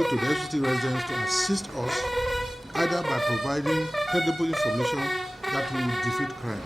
appeal to the FCT residents to assist us either by providing credible information that will defeat crime.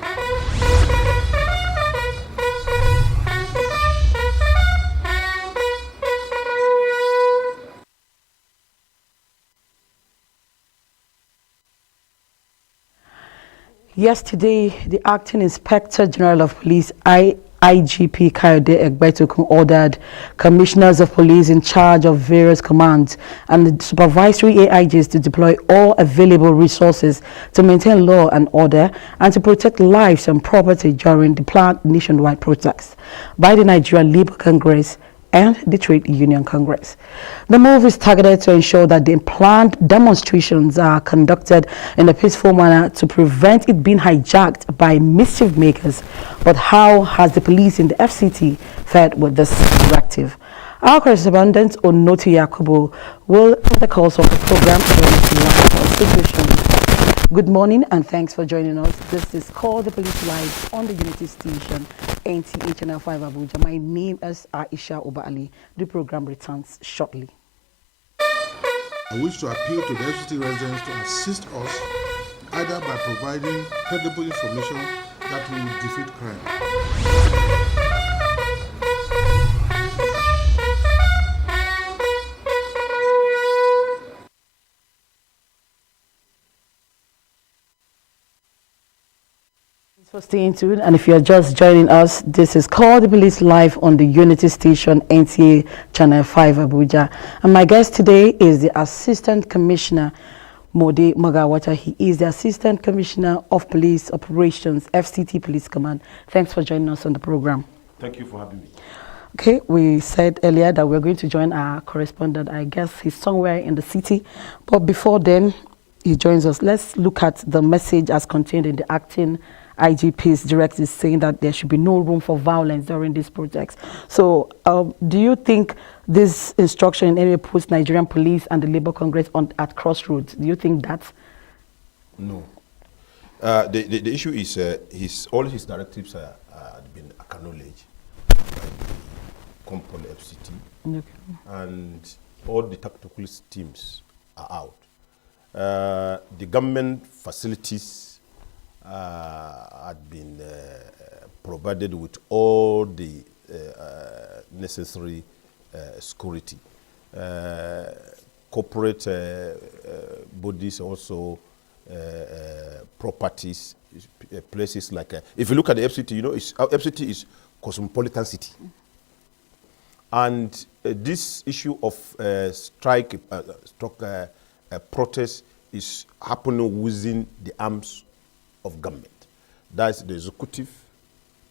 Yesterday, the Acting Inspector General of Police, IGP Kayode Egbetokun, ordered commissioners of police in charge of various commands and the supervisory AIGs to deploy all available resources to maintain law and order and to protect lives and property during the planned nationwide protests by the Nigerian Labour Congress and the Trade Union Congress. The move is targeted to ensure that the planned demonstrations are conducted in a peaceful manner to prevent it being hijacked by mischief makers. But how has the police in the FCT fared with this directive? Our correspondent Onoti Yakubu will, in the course of the program, situation. Good morning and thanks for joining us. This is Call the Police Live on the Unity Station, NTA Channel 5 Abuja. My name is Aisha Oba-Ali. The program returns shortly. I wish to appeal to the FCT residents to assist us either by providing credible information that will defeat crime. For staying tuned, and if you're just joining us, this is Call the Police Live on the Unity Station, NTA Channel 5 Abuja. And my guest today is the Assistant Commissioner Mode Magawata. He is the Assistant Commissioner of Police Operations, FCT Police Command. Thanks for joining us on the program. Thank you for having me. Okay, we said earlier that we're going to join our correspondent. I guess he's somewhere in the city. But before then, he joins us. Let's look at the message as contained in the Acting IGP's directive saying that there should be no room for violence during these projects. So do you think this instruction in any way puts Nigerian police and the Labour Congress at crossroads? Do you think that? No. The issue is all his directives have been acknowledged by the company FCT, Okay. and all the tactical teams are out. The government facilities had been provided with all the necessary security. Corporate bodies also, properties, places like, if you look at the FCT, you know, FCT is cosmopolitan city. And this issue of protest is happening within the arms of government. That's the executive,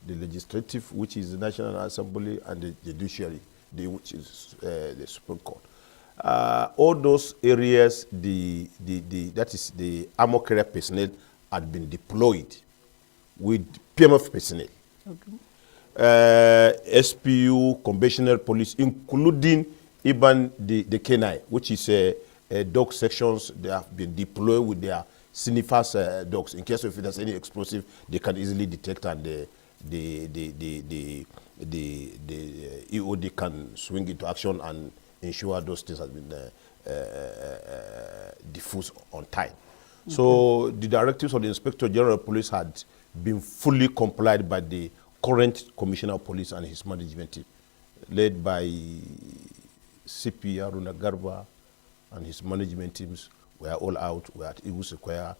the legislative, which is the National Assembly, and the judiciary, which is the Supreme Court. All those areas, that is the armor carrier personnel had been deployed with PMF personnel. Okay. SPU, conventional police, including even the K9, which is dog sections. They have been deployed with their Sinifas dogs. In case if there's any explosive, they can easily detect, and the EOD can swing into action and ensure those things have been diffused on time. Okay. So the directives of the Inspector General of Police had been fully complied by the current Commissioner of Police and his management team, led by CP Aruna Garba and his management teams. We are all out. We are at Igu Square.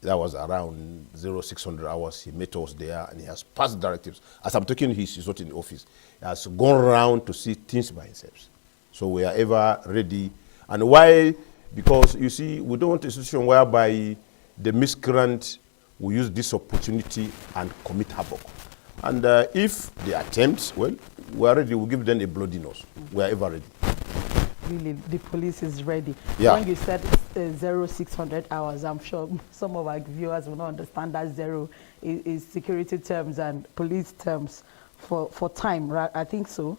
That was around 0600 hours. He met us there, and he has passed directives. As I'm talking, he's not in the office. He has gone around to see things by himself. So we are ever ready. And why? Because, you see, we don't want a situation whereby the miscreant will use this opportunity and commit havoc. And if they attempt, well, we are ready. We'll give them a bloody nose. We are ever ready. Really, the police is ready. Yeah. When you said 0600 hours, I'm sure some of our viewers will not understand that zero is security terms and police terms for time, right? I think so.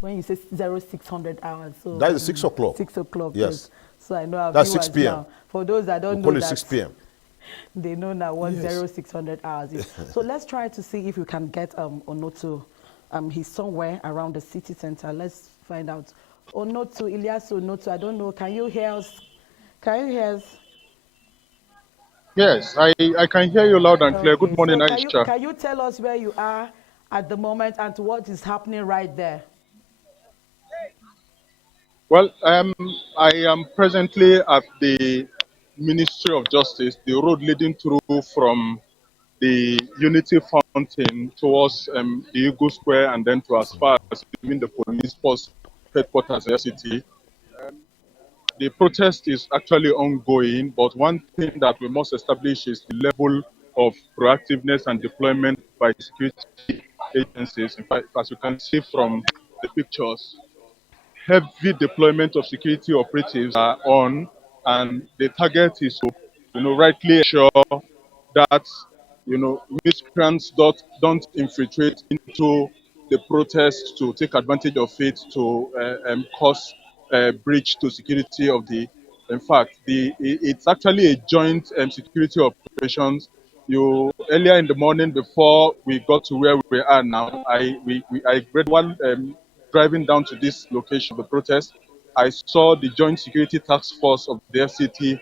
When you say 0600 hours, so that is 6 o'clock. 6 o'clock. Yes. So I know our that's viewers 6 p.m. now. For those that don't we'll know call that, it 6 p.m. They know now what Yes. 0600 hours is. So let's try to see if we can get Onoto. He's somewhere around the city center. Let's find out Onotu, Ilyas Onotu. I don't know. Can you hear us? Can you hear us? Yes, I can hear you loud and clear. Good Okay. morning, So Aisha. can you tell us where you are at the moment and what is happening right there? Well, I am presently at the Ministry of Justice, the road leading through from the Unity Fountain towards the Eagle Square and then to as far as even the police force headquarters in the city. The protest is actually ongoing, but one thing that we must establish is the level of proactiveness and deployment by security agencies. In fact, as you can see from the pictures, heavy deployment of security operatives are on, and the target is to, rightly ensure that, miscreants don't infiltrate into the protest to take advantage of it to cause breach to security of the. In fact, it's actually a joint security operations. You earlier in the morning before we got to where we are now, I read one driving down to this location of the protest. I saw the Joint Security Task Force of the FCT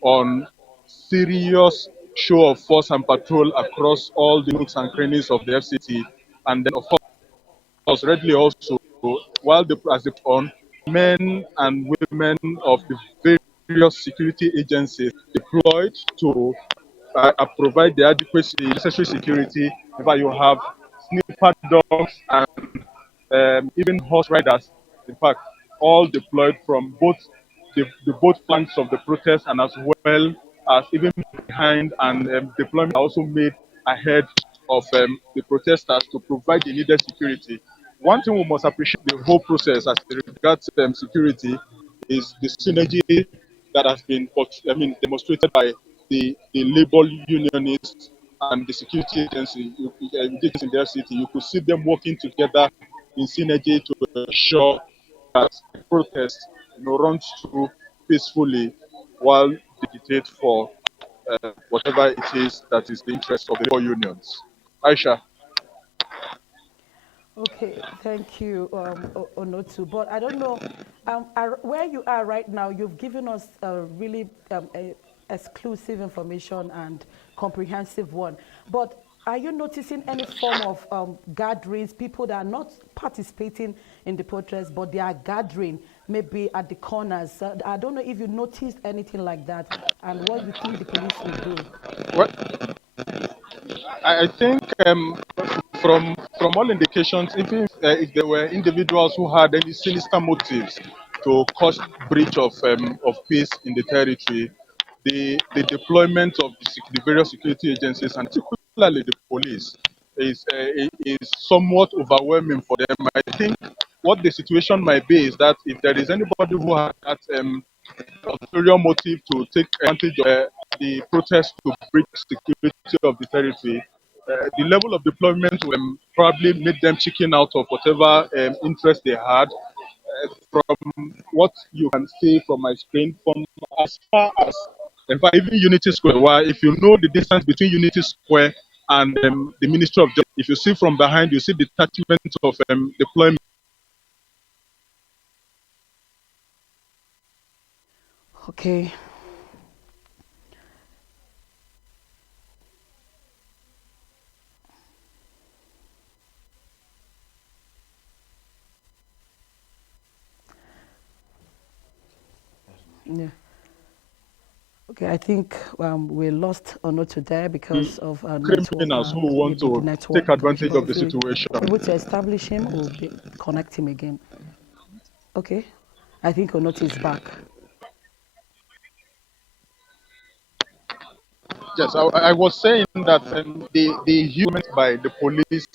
on serious show of force and patrol across all the nooks and crannies of the FCT, and then of course readily also while the as the on men and women of the various security agencies deployed to provide the adequate necessary security. In fact, you have sniffer dogs and even horse riders. In fact, all deployed from both flanks of the protest and as well as even behind, and deployment also made ahead of the protesters to provide the needed security. One thing we must appreciate the whole process as regards security is the synergy that has been demonstrated by the labor unionists and the security agency in their city. You could see them working together in synergy to ensure that the protest runs through peacefully while they agitate for whatever it is that is the interest of the labor unions. Aisha. Okay, thank you, Onotu. But I don't know where you are right now. You've given us a really exclusive information and comprehensive one. But are you noticing any form of gatherings, people that are not participating in the protest, but they are gathering maybe at the corners? I don't know if you noticed anything like that and what you think the police will do. Well, I think from all indications, even if there were individuals who had any sinister motives to cause breach of peace in the territory, the deployment of the various security agencies and particularly the police is somewhat overwhelming for them. I think what the situation might be is that if there is anybody who has that ulterior motive to take advantage of the protest to breach security of the territory, the level of deployment will probably make them chicken out of whatever interest they had. From what you can see from my screen, from as far as, in fact, even Unity Square, where if you know the distance between Unity Square and the Ministry of Justice, if you see from behind, you see detachment of deployment. Okay. Yeah. Okay, I think we lost Onoto there because of network. Criminals who want Maybe the to network. take advantage But of the if we're situation. able to establish him, we'll connect him again. Okay, I think Onoto is back. Yes, I was saying that the humans by the police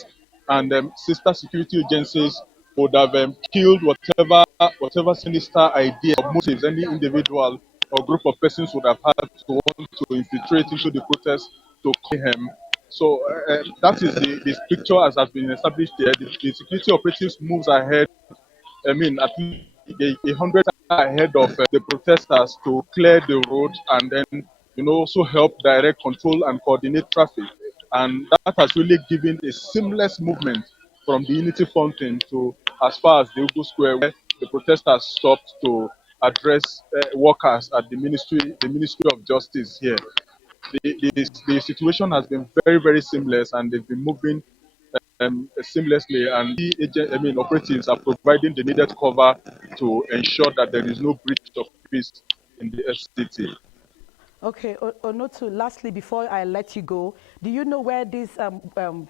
and sister security agencies would have killed whatever sinister idea or motives any individual or group of persons would have had to want to infiltrate into the protest to kill him. So that is the picture as has been established there. The security operatives moves ahead. I mean, at least a hundred ahead of the protesters to clear the road and then, also help direct control and coordinate traffic. And that has really given a seamless movement from the Unity Fountain to as far as the Ugu Square, where the protesters stopped to address workers at the Ministry of Justice here. The situation has been very, very seamless, and they've been moving seamlessly, and operatives are providing the needed cover to ensure that there is no breach of peace in the FCT. Okay, Onotu, lastly, before I let you go, do you know where this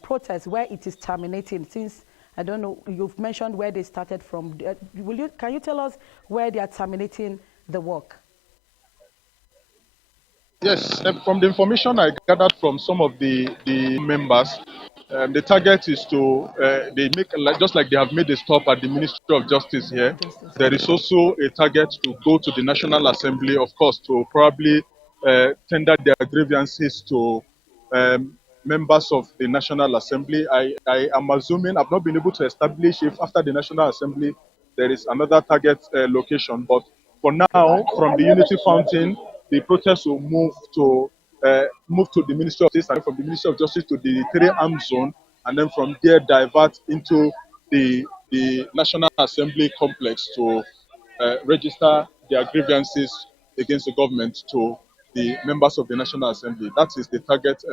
protest, where it is terminating? Since, I don't know, you've mentioned where they started from. Can you tell us where they are terminating the work? Yes, from the information I gathered from some of the members, the target is to they make just like they have made a stop at the Ministry of Justice here. Justice. There is also a target to go to the National Assembly, of course, to probably tender their grievances to members of the National Assembly. I am assuming, I've not been able to establish if after the National Assembly there is another target location, but for now, from the Unity Fountain, the protest will move to the Ministry of Justice, and from the Ministry of Justice to the 3-arm zone, and then from there divert into the National Assembly complex to register their grievances against the government to the members of the National Assembly. That is the target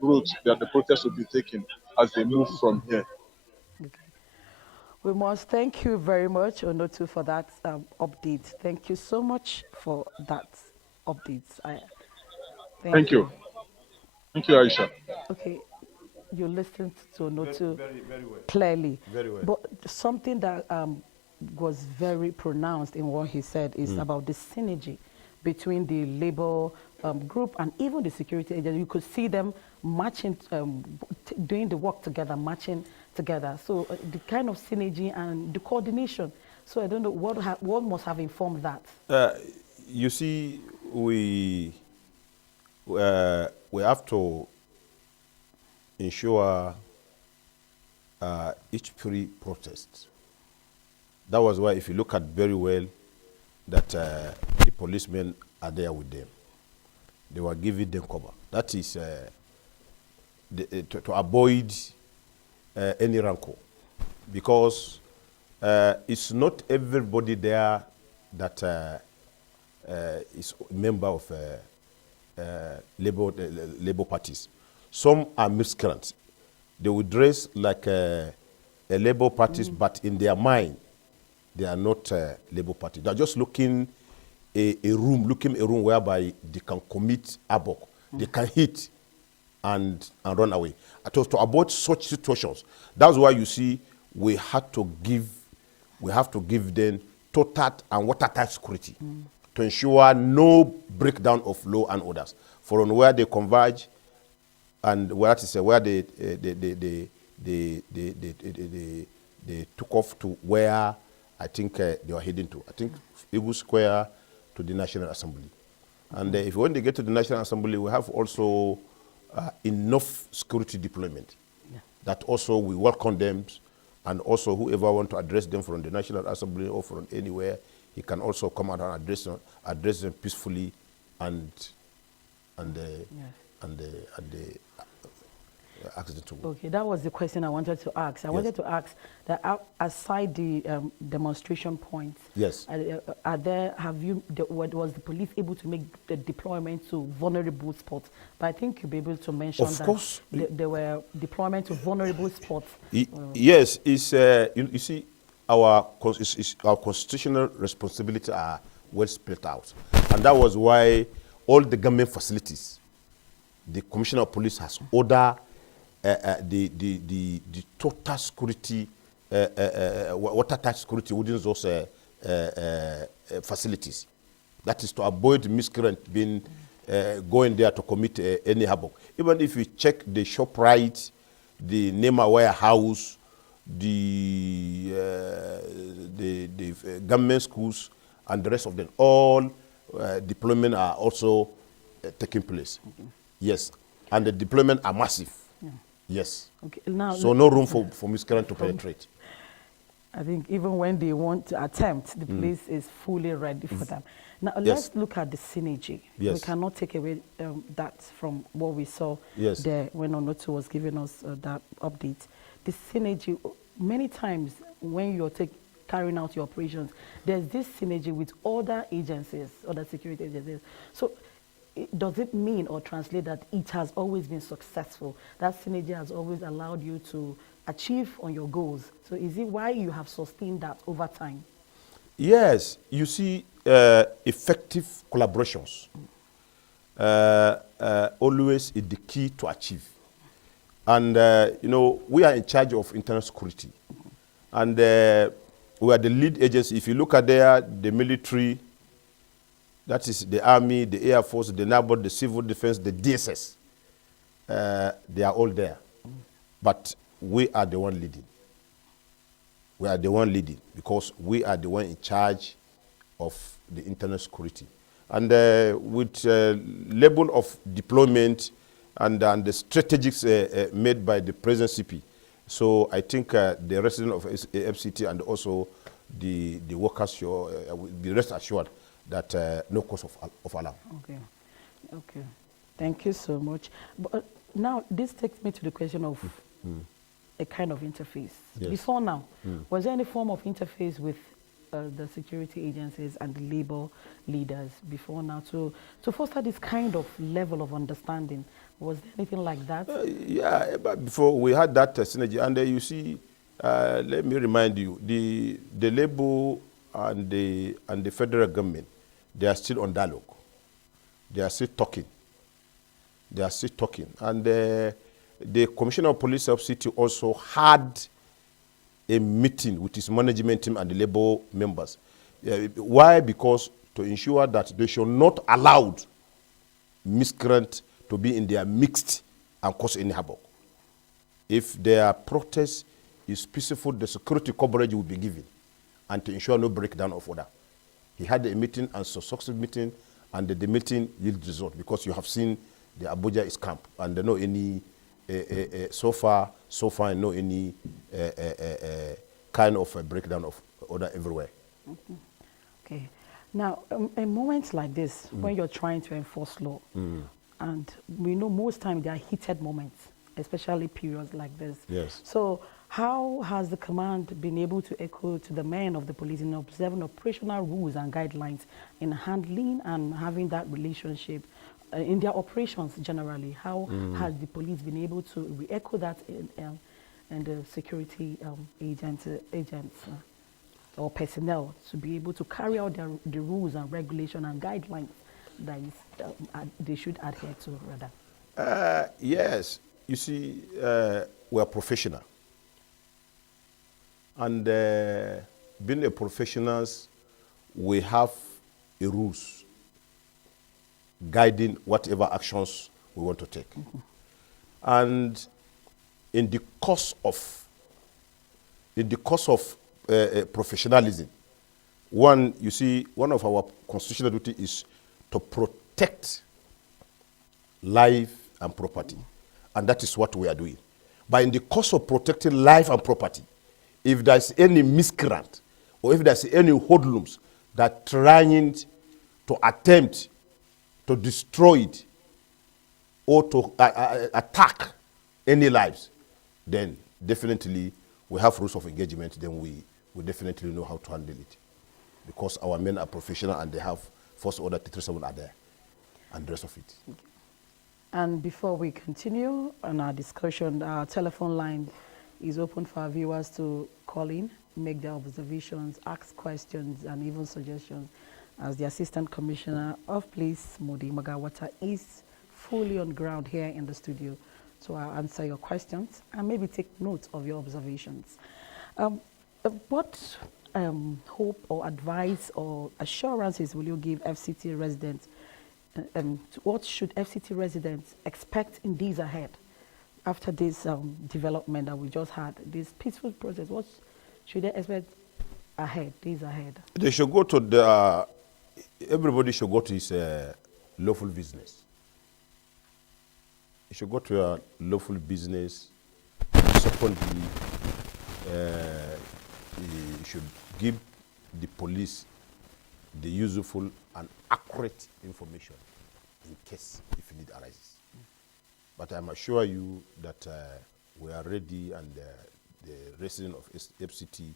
route that the protest will be taking as they move from here. Okay. We must thank you very much, Onotu, for that update. Thank you so much for that update. Thank you. Thank you, Aisha. Okay, you listened to Onotu Very well. clearly. Very well. But something that was very pronounced in what he said is about the synergy between the labor group and even the security agents. You could see them marching, doing the work together, marching together. So the kind of synergy and the coordination. So I don't know what must have informed that. You see, we have to ensure each pre-protest. That was why, if you look at very well, that the policemen are there with them. They were giving them cover. That is to avoid any rancor, because it's not everybody there that is a member of labor parties. Some are miscreants. They will dress like a labor parties, but in their mind, they are not labor party. They are just looking a room whereby they can commit havoc. They can hit and run away. To avoid such situations, that's why you see we have to give them total and watertight security to ensure no breakdown of law and orders. From where they converge and where they took off to where I think they were heading to. I think Eagle Square to the National Assembly. And when they get to the National Assembly, we have also enough security deployment that also we welcome them, and also whoever want to address them from the National Assembly or from anywhere, he can also come out and address them peacefully and ask them to work. Okay, that was the question I wanted to ask. I wanted to ask that aside the demonstration points, yes, was the police able to make the deployment to vulnerable spots? But I think you'll be able to mention of course, there were deployment to vulnerable spots. Yes, it's you see, our constitutional responsibility are well split out, and that was why all the government facilities, the Commissioner of Police has ordered the total security, watertight security within those facilities. That is to avoid miscreant being going there to commit any havoc. Even if you check the ShopRite, the Nema warehouse, the government schools, and the rest of them, all deployment are also taking place. Okay. Yes, and the deployment are massive. Yeah. Yes. Okay. Now, so no room for miscreant to penetrate. I think even when they want to attempt, the police is fully ready for them. Now, let's look at the synergy. Yes. We cannot take away that from what we saw there when Onotu was giving us that update. The synergy, many times when you're carrying out your operations, there's this synergy with other agencies, other security agencies. So does it mean or translate that it has always been successful? That synergy has always allowed you to achieve on your goals. So is it why you have sustained that over time? Yes, you see, effective collaborations always is the key to achieve. And, you know, we are in charge of internal security. And we are the lead agency. If you look at there, the military, that is the Army, the Air Force, the Naval, the Civil Defense, the DSS, they are all there. But we are the one leading. We are the one leading because we are the one in charge of the internal security. And with level of deployment and the strategies made by the present CP, so I think the residents of FCT and also the workers will be rest assured that no cause of alarm. Okay, okay. Thank you so much. But now this takes me to the question of a kind of interface. Yes. Before now, was there any form of interface with the security agencies and the labor leaders before now to foster this kind of level of understanding? Was there anything like that? Yeah, but before we had that synergy, and you see, let me remind you, the labor and the federal government, they are still on dialogue. They are still talking. They are still talking, and the Commissioner of Police of City also had a meeting with his management team and the labor members. Why? Because to ensure that they should not allow miscreants to be in their midst and cause any havoc. If their protest is peaceful, the security coverage will be given, and to ensure no breakdown of order. He had a meeting and successful meeting, and the meeting yielded result because you have seen the Abuja is camp, and there no any so far no any kind of a breakdown of order everywhere. Okay. Now, in moments like this, when you're trying to enforce law, and we know most times there are heated moments, especially periods like this. Yes. So how has the command been able to echo to the men of the police in observing operational rules and guidelines in handling and having that relationship in their operations generally? How has the police been able to re-echo that in the security agents or personnel to be able to carry out the rules and regulation and guidelines that is, they should adhere to, rather? Yes. You see, we are professional. And being a professionals, we have a rules guiding whatever actions we want to take. And in the course of professionalism, you see, one of our constitutional duty is to protect life and property. And that is what we are doing. But in the course of protecting life and property, if there's any miscreant or if there's any hoodlums that trying to attempt to destroy it or to attack any lives, then definitely we have rules of engagement, then we definitely know how to handle it. Because our men are professional and they have First Order 337 are there and the rest of it. And before we continue on our discussion, our telephone line is open for our viewers to call in, make their observations, ask questions, and even suggestions, as the Assistant Commissioner of Police, Modi Magawata, is fully on ground here in the studio. So I'll answer your questions and maybe take note of your observations. What hope or advice or assurances will you give FCT residents? What should FCT residents expect in days ahead after this development that we just had, this peaceful process? What should they expect ahead, days ahead? They should go to everybody should go to his lawful business. He should go to a lawful business. Secondly, he should give the police the useful and accurate information in case if need arises. But I'm assure you that we are ready, and the residents of FCT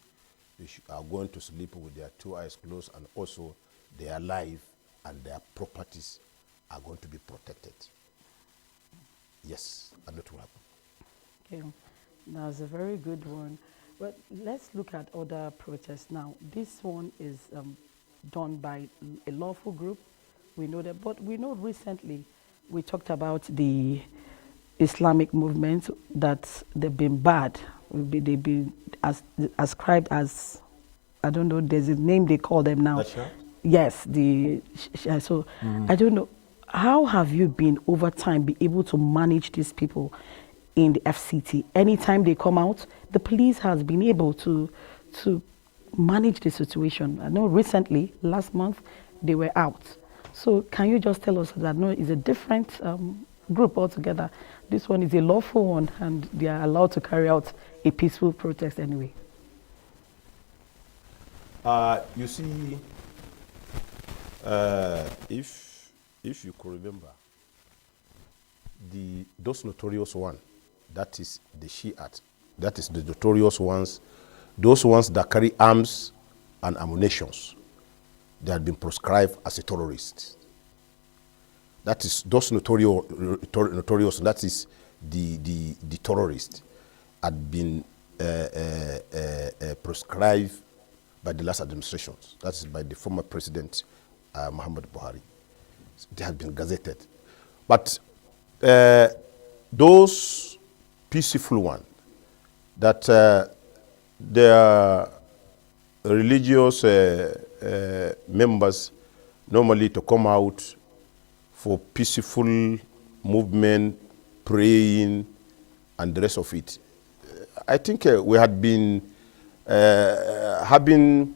are going to sleep with their 2 eyes closed, and also their life and their properties are going to be protected. Yes, and that will happen. Okay, that's a very good one. But let's look at other protests now. This one is done by a lawful group. We know that, but we know recently we talked about the Islamic movement that they've been bad. They've been ascribed as, I don't know, there's a name they call them now. That's right. Yes, so I don't know. How have you been over time be able to manage these people in the FCT? Anytime they come out, the police has been able to manage the situation. I know recently, last month, they were out. So can you just tell us that no, it's a different group altogether. This one is a lawful one, and they are allowed to carry out a peaceful protest anyway. You see, if you could remember, those notorious one, that is the Shiite, that is the notorious ones, those ones that carry arms and ammunitions, they had been proscribed as a terrorist. That is those notorious, that is the terrorist had been proscribed by the last administrations. That is by the former president, Muhammad Buhari. They had been gazetted. But those peaceful ones, that their religious members normally to come out for peaceful movement, praying, and the rest of it. I think we had been having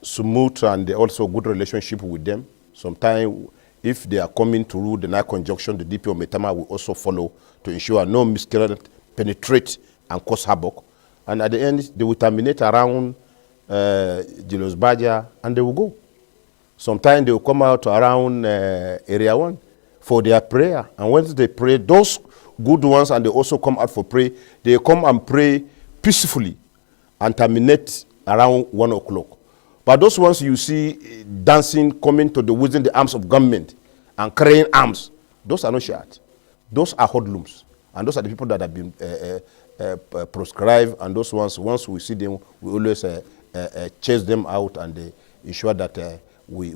smooth and also good relationship with them. Sometimes, if they are coming to rule the Nile conjunction, the DPO Metama will also follow to ensure no miscreant penetrate and cause havoc. And at the end, they will terminate around Julius Baja, and they will go. Sometimes they will come out around Area 1 for their prayer. And once they pray, those good ones, and they also come out for prayer, they come and pray peacefully and terminate around 1 o'clock. But those ones you see dancing, coming to within the arms of government and carrying arms, those are not Shiite. Those are hoodlums. And those are the people that have been proscribed. And those ones, once we see them, we always chase them out and ensure that we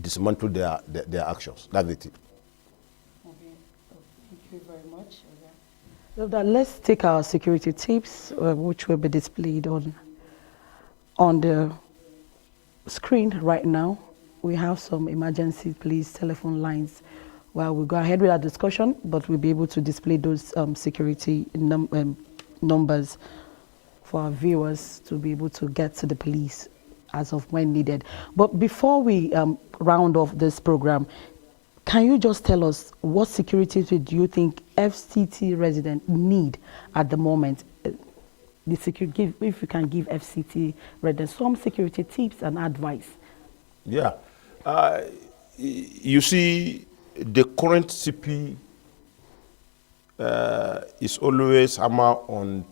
dismantle their actions. That's it. Okay. Thank you very much. So that let's take our security tips, which will be displayed on the screen right now. We have some emergency police telephone lines. Well, we'll go ahead with our discussion, but we'll be able to display those security numbers for our viewers to be able to get to the police as of when needed. But before we round off this program, can you just tell us what security do you think FCT residents need at the moment? If you can give FCT residents some security tips and advice. Yeah. You see, the current CP is always hammer on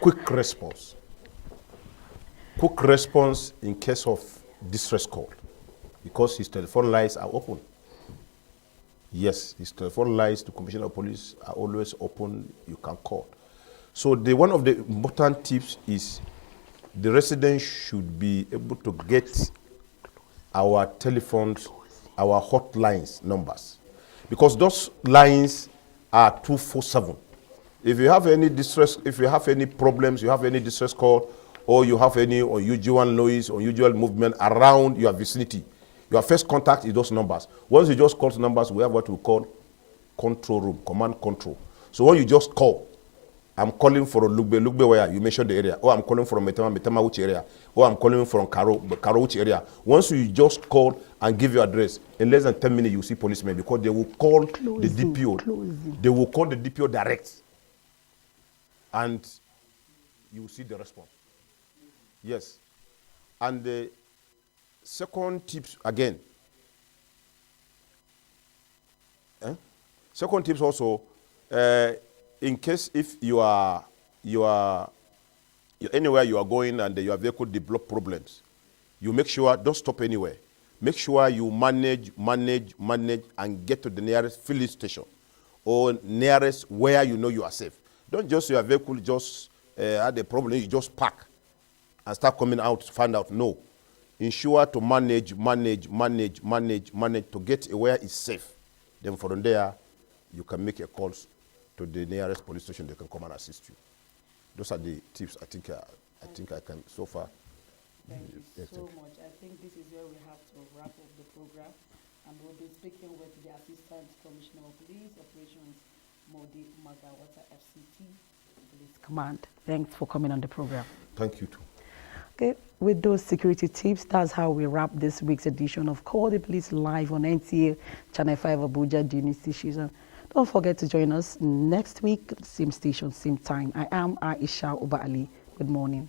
quick response. Quick response in case of distress call, because his telephone lines are open. Yes, his telephone lines to Commissioner of Police are always open. You can call. So one of the important tips is the residents should be able to get our telephones, our hotlines numbers, because those lines are 24/7. If you have any distress, if you have any problems, you have any distress call, or you have any unusual noise or unusual movement around your vicinity, your first contact is those numbers. Once you just call the numbers, we have what we call control room, command control. So when you just call, I'm calling for Lugbe where you mentioned the area, or I'm calling from Metama which area, or I'm calling from Karo which area. Once you just call and give your address, in less than 10 minutes you see policemen, because they will call the DPO. They will call the DPO direct, and you will see the response. Yes. And the second tips again. Second tips also, in case if you are anywhere you are going and your vehicle develop problems, you make sure, don't stop anywhere. Make sure you manage and get to the nearest filling station or nearest where you know you are safe. Don't just your vehicle just had a problem, you just park and start coming out to find out. No. Ensure to manage to get where it's safe. Then from there, you can make a call to the nearest police station. They can come and assist you. Those are the tips I think I can so far. Thank you so much. I think this is where we have to wrap up the program. And we'll be speaking with the Assistant Commissioner of Police Operations, Modi Magawata, FCT Police Command. Thanks for coming on the program. Thank you too. Okay, with those security tips, that's how we wrap this week's edition of Call the Police live on NTA Channel 5 Abuja Dynasty Season. Don't forget to join us next week, same station, same time. I am Aisha Uba Ali. Good morning.